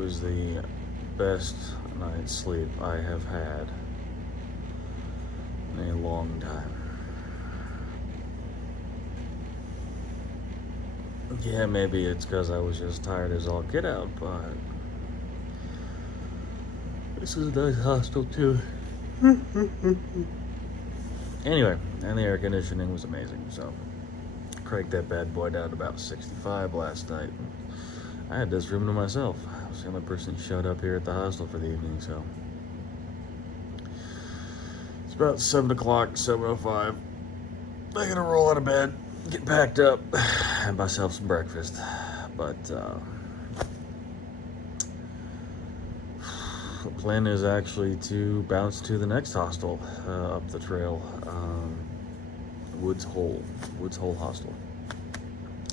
was the best night's sleep I have had in a long time. Yeah, maybe it's because I was just tired as all get out, but this is a nice hostel too. Anyway, and the air conditioning was amazing, so cranked that bad boy down to about 65 last night. I had this room to myself. I was the only person who showed up here at the hostel for the evening, so it's about 7 o'clock, 7:05. I gotta roll out of bed, get packed up, have myself some breakfast. But the plan is actually to bounce to the next hostel up the trail, Woods Hole Hostel.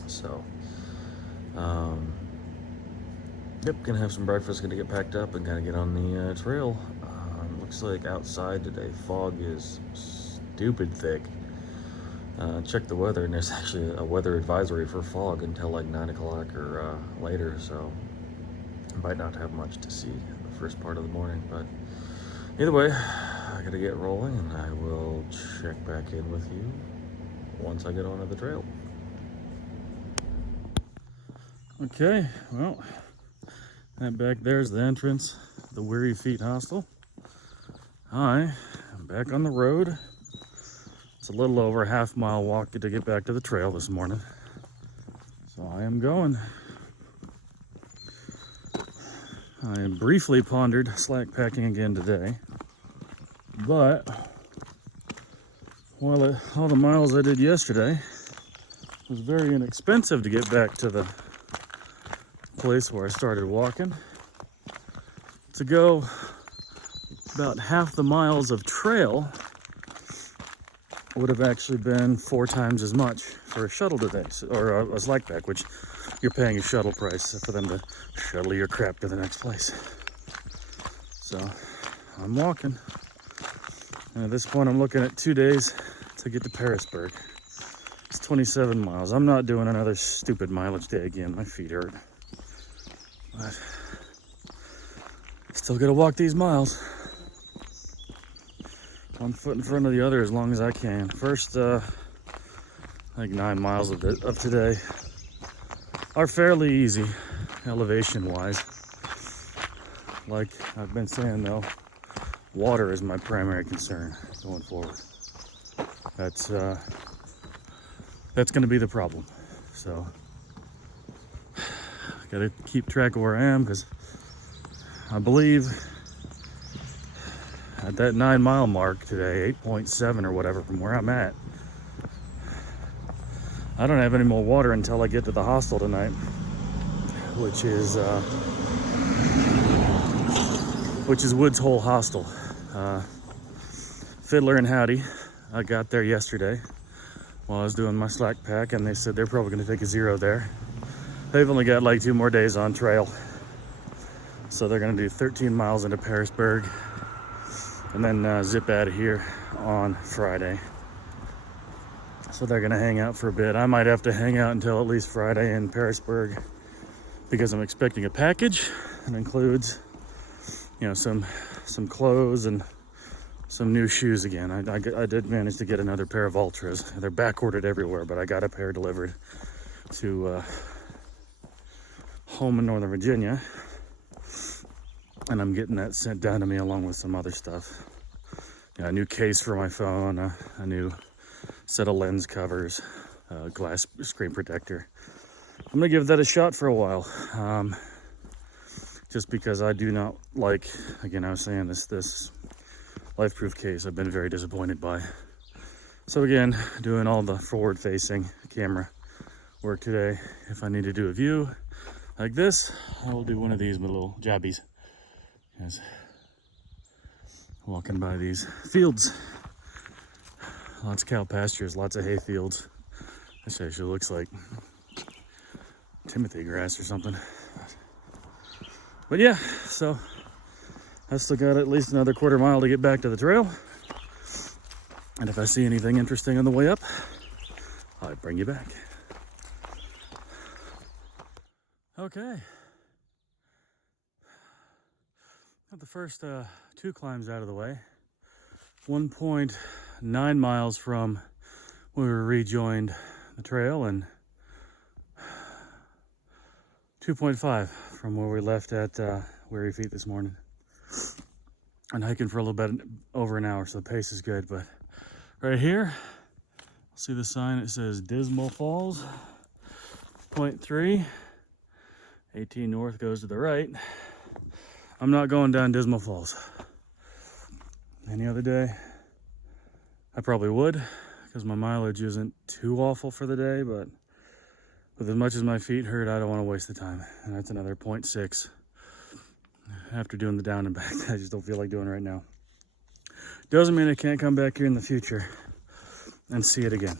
So, yep, gonna have some breakfast, gonna get packed up and kind of get on the trail. Looks like outside today, fog is stupid thick. Check the weather, and there's actually a weather advisory for fog until like 9 o'clock or later, so I might not have much to see the first part of the morning. But either way, I gotta get rolling, and I will check back in with you once I get onto the trail. Okay, well, that back there's the entrance, the Weary Feet Hostel. I am back on the road. It's a little over a half-mile walk to get back to the trail this morning. So I am going. I briefly pondered slack packing again today, but while all the miles I did yesterday, it was very inexpensive to get back to the place where I started walking. To go about half the miles of trail would have actually been 4 times as much for a shuttle today, or a slack pack, which you're paying a shuttle price for them to shuttle your crap to the next place. So I'm walking, and at this point I'm looking at 2 days to get to Parisburg. It's 27 miles. I'm not doing another stupid mileage day again. My feet hurt, but still gotta walk these miles. 1 foot in front of the other as long as I can. First, like 9 miles of today are fairly easy, elevation-wise. Like I've been saying though, water is my primary concern going forward. That's going to be the problem. So I gotta keep track of where I am, because I believe at that 9 mile mark today, 8.7 or whatever from where I'm at, I don't have any more water until I get to the hostel tonight, which is Woods Hole Hostel. Fiddler and Howdy, I got there yesterday while I was doing my slack pack, and they said they're probably going to take a 0 there. They've only got like 2 more days on trail, so they're going to do 13 miles into Parisburg and then zip out of here on Friday. So they're gonna hang out for a bit. I might have to hang out until at least Friday in Parisburg, because I'm expecting a package that includes, some clothes and some new shoes again. I did manage to get another pair of Ultras. They're back ordered everywhere, but I got a pair delivered to home in Northern Virginia, and I'm getting that sent down to me along with some other stuff. A new case for my phone, a new set of lens covers, glass screen protector. I'm gonna give that a shot for a while, just because I do not like, again, I was saying this LifeProof case I've been very disappointed by. So again, doing all the forward facing camera work today. If I need to do a view like this, I will do one of these little jabbies. As walking by these fields, lots of cow pastures, lots of hay fields. This actually looks like Timothy grass or something. But yeah, so I've still got at least another 1/4 mile to get back to the trail. And if I see anything interesting on the way up, I'll bring you back. Okay. Got the first 2 climbs out of the way. 1.9 miles from where we rejoined the trail, and 2.5 from where we left at Weary Feet this morning. And hiking for a little bit over an hour, so the pace is good. But right here, see the sign, it says Dismal Falls, 0.3. 18 north goes to the right. I'm not going down Dismal Falls. Any other day, I probably would, because my mileage isn't too awful for the day, but with as much as my feet hurt, I don't want to waste the time. And that's another 0.6 after doing the down and back. I just don't feel like doing right now. Doesn't mean I can't come back here in the future and see it again.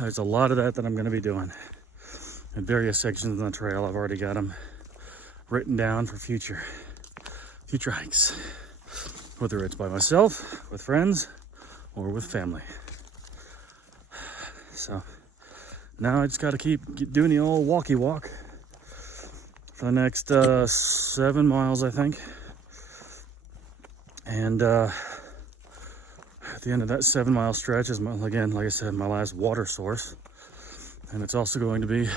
There's a lot of that I'm going to be doing in various sections on the trail. I've already got them written down for future hikes, whether it's by myself, with friends, or with family. So now I just got to keep doing the old walkie walk for the next 7 miles, I think. And at the end of that 7-mile stretch is, again, like I said, my last water source. And it's also going to be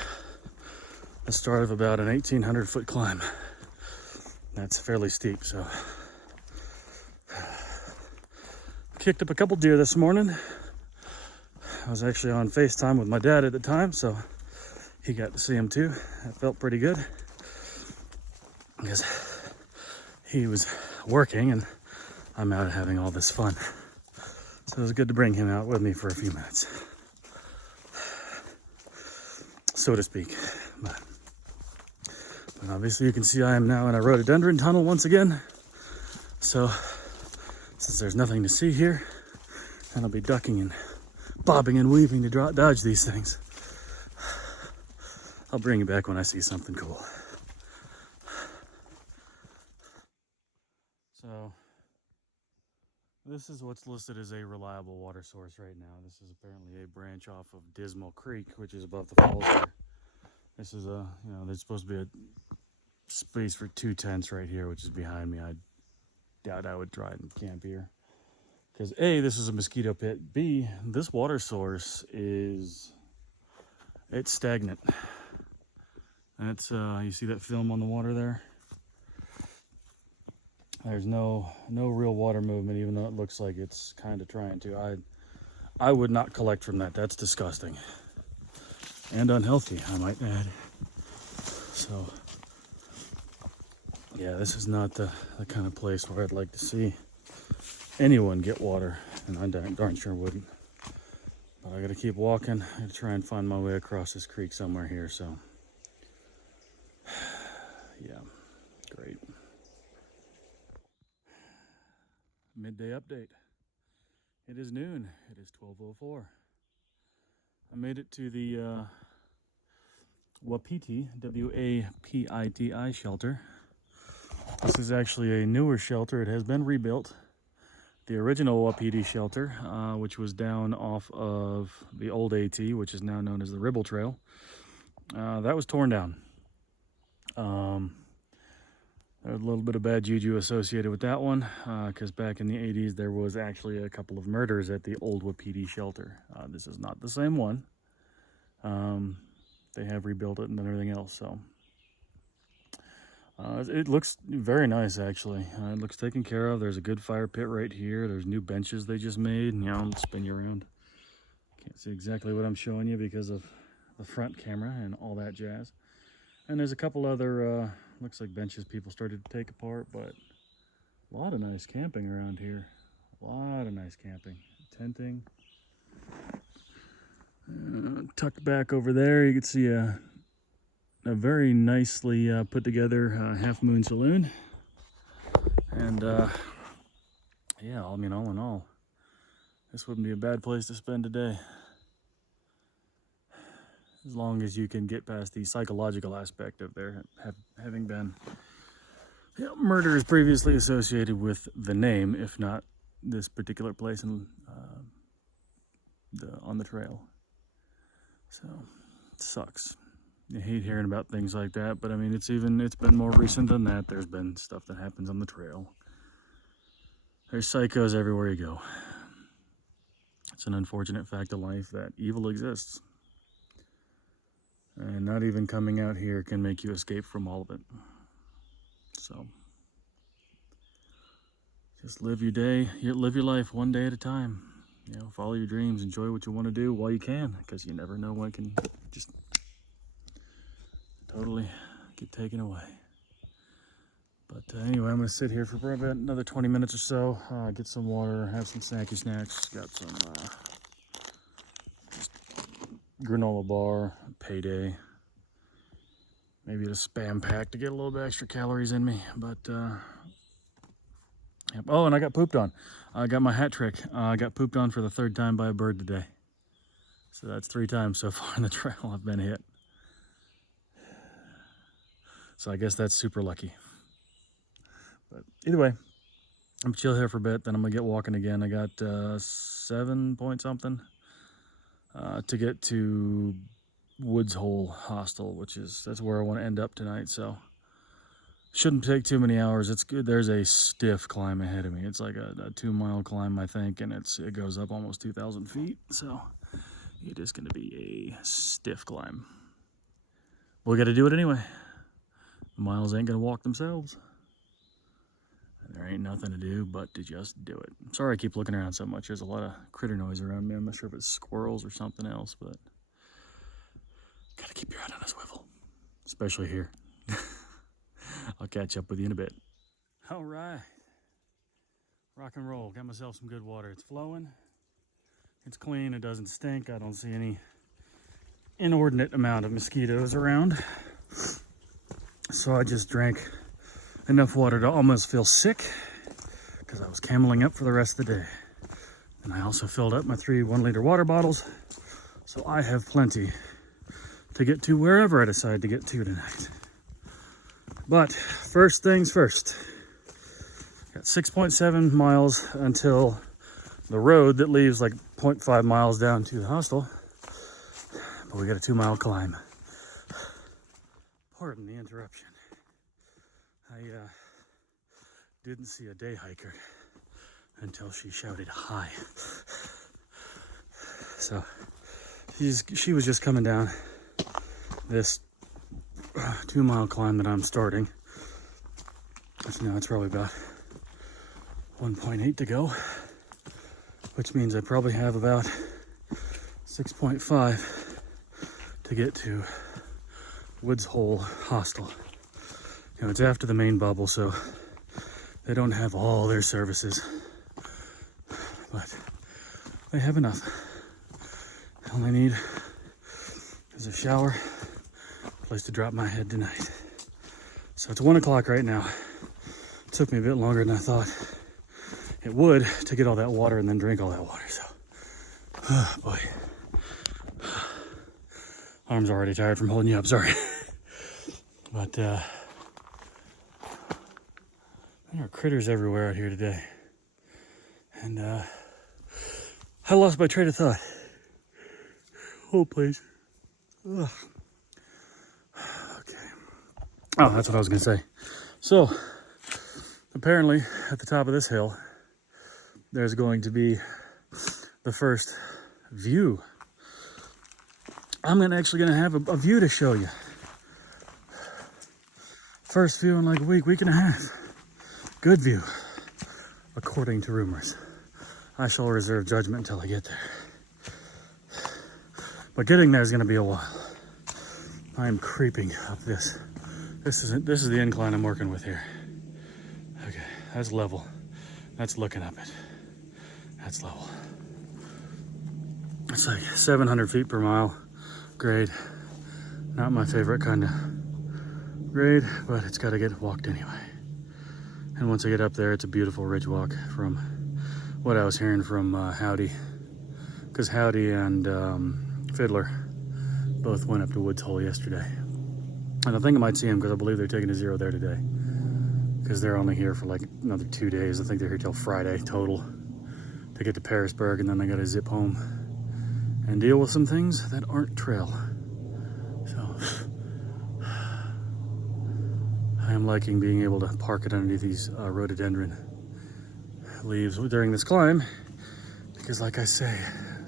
the start of about an 1,800-foot climb. That's fairly steep, so. Kicked up a couple deer this morning. I was actually on FaceTime with my dad at the time, so he got to see him too. That felt pretty good, because he was working and I'm out having all this fun. So it was good to bring him out with me for a few minutes, so to speak. But obviously you can see I am now in a Rhododendron Tunnel once again. So since there's nothing to see here, and I'll be ducking and bobbing and weaving to dodge these things, I'll bring you back when I see something cool. So this is what's listed as a reliable water source right now. This is apparently a branch off of Dismal Creek, which is above the falls here. This is there's supposed to be a space for 2 tents right here, which is behind me. I doubt I would try and camp here, because A, this is a mosquito pit. B, this water source it's stagnant. And it's you see that film on the water there? There's no real water movement, even though it looks like it's kind of trying to. I would not collect from that. That's disgusting and unhealthy, I might add. So yeah, this is not the kind of place where I'd like to see anyone get water, and I darn sure wouldn't. But I gotta keep walking and try and find my way across this creek somewhere here. So yeah, great. Midday update. It is noon. It is 12:04. I made it to the Wapiti, W-A-P-I-T-I shelter. This is actually a newer shelter. It has been rebuilt. The original Wapiti shelter, which was down off of the old AT, which is now known as the Ribble Trail, that was torn down. There's a little bit of bad juju associated with that one, because back in the 80s there was actually a couple of murders at the old Wapiti shelter. This is not the same one. They have rebuilt it and everything else, so it looks very nice, actually. It looks taken care of. There's a good fire pit right here. There's new benches they just made. I'll spin you around. Can't see exactly what I'm showing you because of the front camera and all that jazz. And there's a couple other looks like benches people started to take apart, but a lot of nice camping around here. A lot of nice camping. Tenting. Tucked back over there, you can see a very nicely put together Half Moon Saloon. And yeah, I mean, all in all, this wouldn't be a bad place to spend a day, as long as you can get past the psychological aspect of there having been murders previously associated with the name, if not this particular place on the trail. So it sucks. You hate hearing about things like that, but I mean, it's been more recent than that. There's been stuff that happens on the trail. There's psychos everywhere you go. It's an unfortunate fact of life that evil exists. And not even coming out here can make you escape from all of it. So, just live your day, live your life one day at a time. You know, follow your dreams, enjoy what you want to do while you can, because you never know when it can just totally get taken away. But anyway, I'm going to sit here for probably another 20 minutes or so, get some water, have some snacky snacks, got some just granola bar, payday, maybe a Spam pack to get a little bit extra calories in me, but yep. Oh, and I got pooped on. I got my hat trick. I got pooped on for the 3rd time by a bird today. So that's 3 times so far in the trail I've been hit. So I guess that's super lucky. But either way, I'm chill here for a bit, then I'm gonna get walking again. I got 7 point something to get to Woods Hole Hostel, that's where I want to end up tonight. So shouldn't take too many hours. It's good. There's a stiff climb ahead of me. It's like a 2-mile climb, I think, and it goes up almost 2,000 feet. So it is going to be a stiff climb. We got to do it anyway. The miles ain't going to walk themselves. And there ain't nothing to do but to just do it. I'm sorry I keep looking around so much. There's a lot of critter noise around me. I'm not sure if it's squirrels or something else, but got to keep your head on a swivel, especially here. I'll catch up with you in a bit. All right. Rock and roll. Got myself some good water. It's flowing. It's clean. It doesn't stink. I don't see any inordinate amount of mosquitoes around. So I just drank enough water to almost feel sick because I was cameling up for the rest of the day. And I also filled up my 3 1-liter water bottles. So I have plenty to get to wherever I decide to get to tonight. But first things first, got 6.7 miles until the road that leaves like 0.5 miles down to the hostel. But we got a 2-mile climb. Pardon the interruption. I didn't see a day hiker until she shouted hi. So she was just coming down this 2-mile climb that I'm starting. So now it's probably about 1.8 to go, which means I probably have about 6.5 to get to Woods Hole Hostel. You know, it's after the main bubble, so they don't have all their services, but they have enough. All I need is a shower, place to drop my head tonight. So it's 1 o'clock right now. It took me a bit longer than I thought it would to get all that water and then drink all that water. So, oh boy, arms already tired from holding you up. Sorry, but there are critters everywhere out here today, and I lost my train of thought. Oh please. Ugh. Oh, that's what I was going to say. So, apparently, at the top of this hill, there's going to be the first view. I'm actually going to have a view to show you. First view in like a week and a half. Good view, according to rumors. I shall reserve judgment until I get there. But getting there is going to be a while. I am creeping up this. This is the incline I'm working with here. Okay, that's level. That's looking up it. That's level. It's like 700 feet per mile grade. Not my favorite kind of grade, but it's got to get walked anyway. And once I get up there, it's a beautiful ridge walk from what I was hearing from Howdy. Because Howdy and Fiddler both went up to Woods Hole yesterday. And I think I might see them because I believe they're taking a 0 there today. Because they're only here for like another 2 days. I think they're here till Friday total to get to Parisburg, and then they got to zip home and deal with some things that aren't trail. So am liking being able to park it underneath these rhododendron leaves during this climb, because like I say,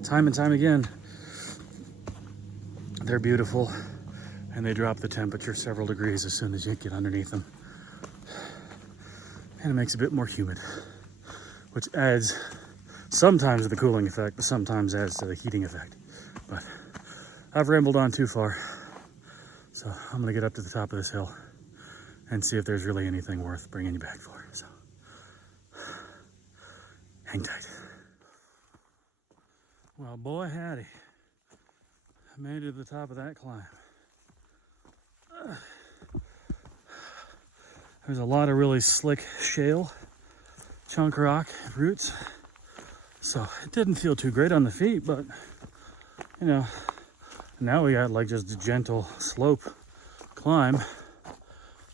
time and time again, they're beautiful and they drop the temperature several degrees as soon as you get underneath them. And it makes it a bit more humid, which adds sometimes to the cooling effect, but sometimes adds to the heating effect. But I've rambled on too far, so I'm gonna get up to the top of this hill and see if there's really anything worth bringing you back for. So hang tight. Well, boy howdy, I made it to the top of that climb. There's a lot of really slick shale, chunk rock roots, so it didn't feel too great on the feet, but you know, now we got like just a gentle slope climb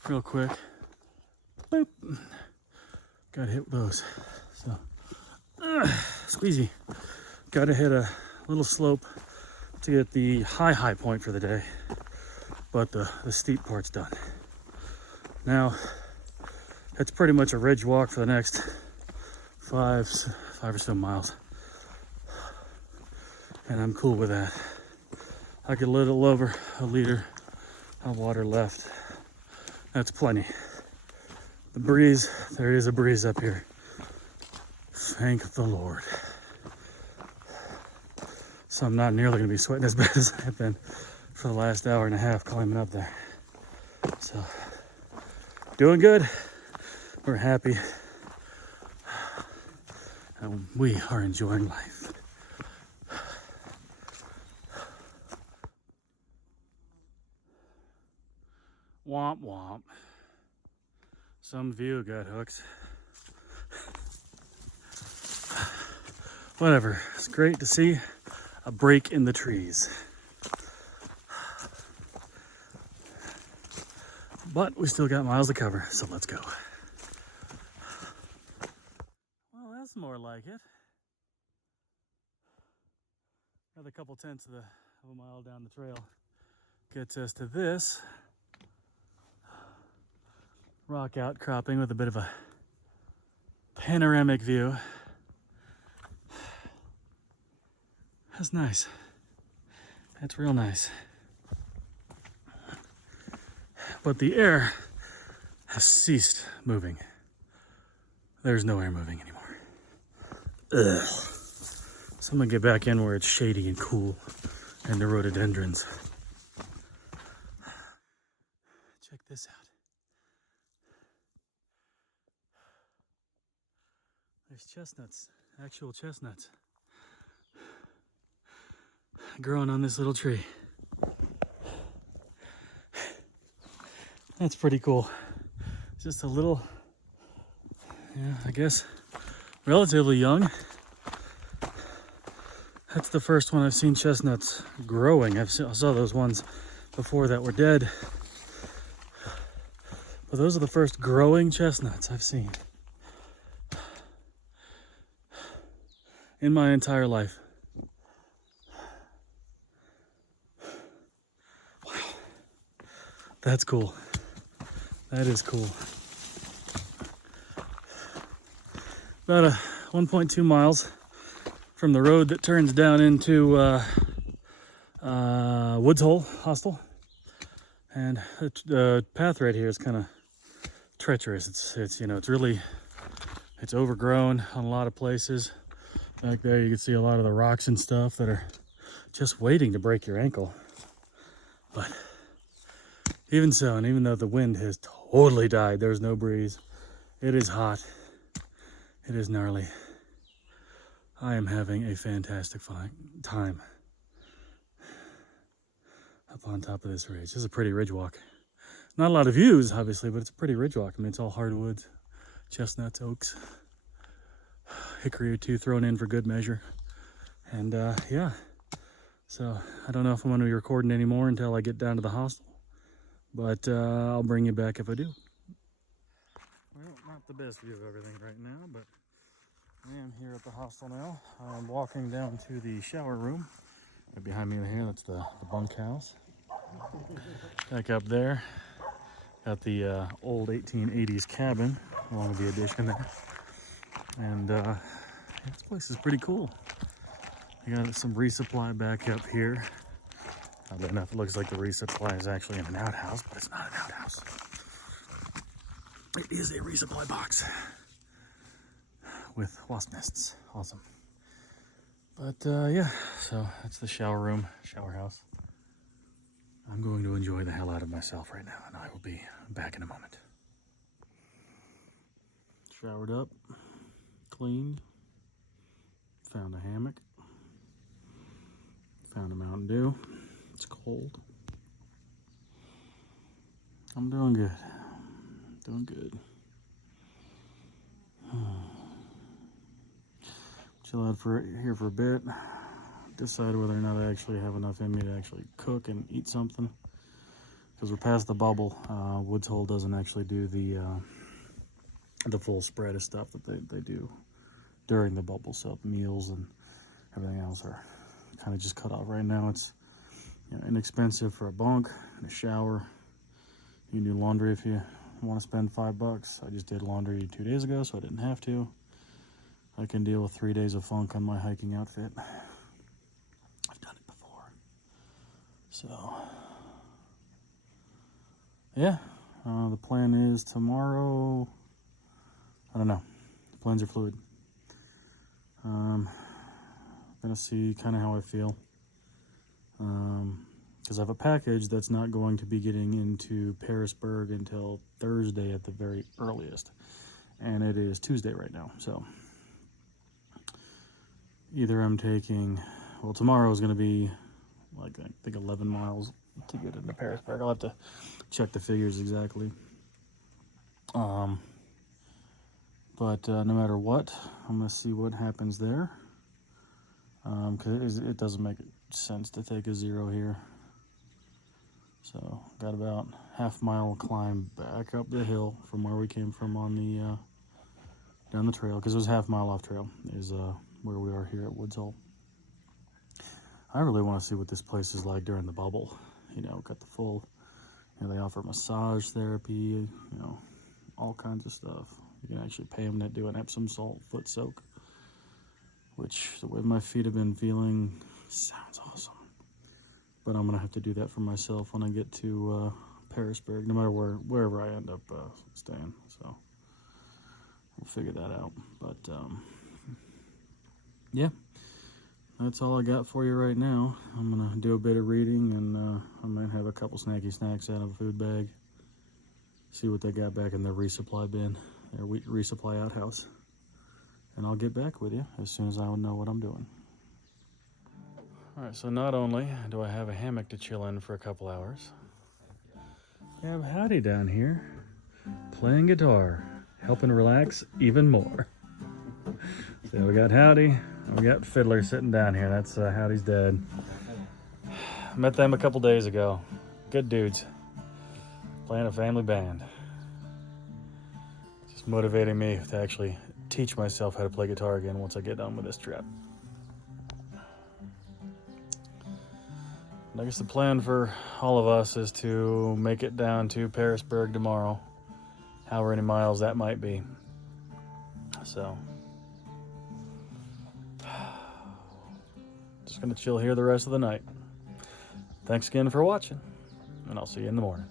real quick. Boop. Got hit with those. So squeezy. Got to hit a little slope to get the high point for the day, but the steep part's done. Now it's pretty much a ridge walk for the next five or so miles, and I'm cool with that. I get a little over a liter of water left. That's plenty. The breeze, there is a breeze up here. Thank the Lord. So I'm not nearly gonna be sweating as bad as I've been for the last hour and a half climbing up there. So, doing good. We're happy. And we are enjoying life. Womp womp. Some view got hooks. Whatever, it's great to see a break in the trees. But we still got miles to cover, so let's go. Well, that's more like it. Another couple tenths of a mile down the trail gets us to this rock outcropping with a bit of a panoramic view. That's nice. That's real nice. But the air has ceased moving. There's no air moving anymore. Ugh. So I'm gonna get back in where it's shady and cool and the rhododendrons. Check this out. There's chestnuts, actual chestnuts, growing on this little tree. That's pretty cool. Just a little, yeah, I guess, relatively young. That's the first one I've seen chestnuts growing. I saw those ones before that were dead. But those are the first growing chestnuts I've seen in my entire life. Wow, that's cool. That is cool. About 1.2 miles from the road that turns down into Woods Hole Hostel, and the path right here is kind of treacherous. It's you know, it's overgrown on a lot of places. Back there you can see a lot of the rocks and stuff that are just waiting to break your ankle. But even so, and even though the wind has totally died, there's no breeze, it is hot, it is gnarly, I am having a fantastic time up on top of this ridge. This is a pretty ridge walk. Not a lot of views, obviously, but it's a pretty ridge walk. I mean, it's all hardwoods, chestnuts, oaks, hickory or two thrown in for good measure. And yeah, so I don't know if I'm going to be recording anymore until I get down to the hostel, but I'll bring you back if I do. Well, not the best view of everything right now, but I am here at the hostel now. I'm walking down to the shower room. Right behind me here, that's the bunkhouse. Back up there Got the old 1880s cabin along with the addition there. And this place is pretty cool. You got some resupply back up here. Oddly enough, it looks like the resupply is actually in an outhouse, but it's not an outhouse. It is a resupply box with wasp nests. Awesome. But yeah, so that's the shower room, shower house. I'm going to enjoy the hell out of myself right now, and I will be back in a moment. Showered up, cleaned, found a hammock, found a Mountain Dew. It's cold. I'm doing good. Doing good. Chill out here for a bit. Decide whether or not I actually have enough in me to actually cook and eat something. Because we're past the bubble. Woods Hole doesn't actually do the full spread of stuff that they do during the bubble. So meals and everything else are kind of just cut off right now. It's inexpensive for a bunk and a shower. You can do laundry if you want to spend $5. I just did laundry 2 days ago, so I didn't have to. I can deal with 3 days of funk on my hiking outfit. I've done it before. So, yeah, the plan is tomorrow. I don't know. The plans are fluid. Gonna see kind of how I feel. Because I have a package that's not going to be getting into Parisburg until Thursday at the very earliest. And it is Tuesday right now, so either I'm taking, well, tomorrow is going to be like, I think 11 miles to get into Parisburg. I'll have to check the figures exactly. But no matter what, I'm going to see what happens there. Because it doesn't make sense to take a zero here. So got about half-mile climb back up the hill from where we came from on the down the trail, because it was half-mile off trail is where we are here at Woods Hole. I really want to see what this place is like during the bubble. Got the full, they offer massage therapy, all kinds of stuff. You can actually pay them to do an Epsom salt foot soak, which the way my feet have been feeling sounds awesome. But I'm gonna have to do that for myself when I get to Parisburg, no matter wherever I end up staying. So we'll figure that out. But yeah, that's all I got for you right now. I'm gonna do a bit of reading, and I might have a couple snacky snacks out of a food bag. See what they got back in their resupply bin, their resupply outhouse, and I'll get back with you as soon as I know what I'm doing. All right, so not only do I have a hammock to chill in for a couple hours, I have Howdy down here playing guitar, helping relax even more. So we got Howdy, and we got Fiddler sitting down here. That's Howdy's dad. Met them a couple days ago. Good dudes. Playing a family band. Just motivating me to actually teach myself how to play guitar again once I get done with this trip. I guess the plan for all of us is to make it down to Parisburg tomorrow, however many miles that might be. So, just gonna chill here the rest of the night. Thanks again for watching, and I'll see you in the morning.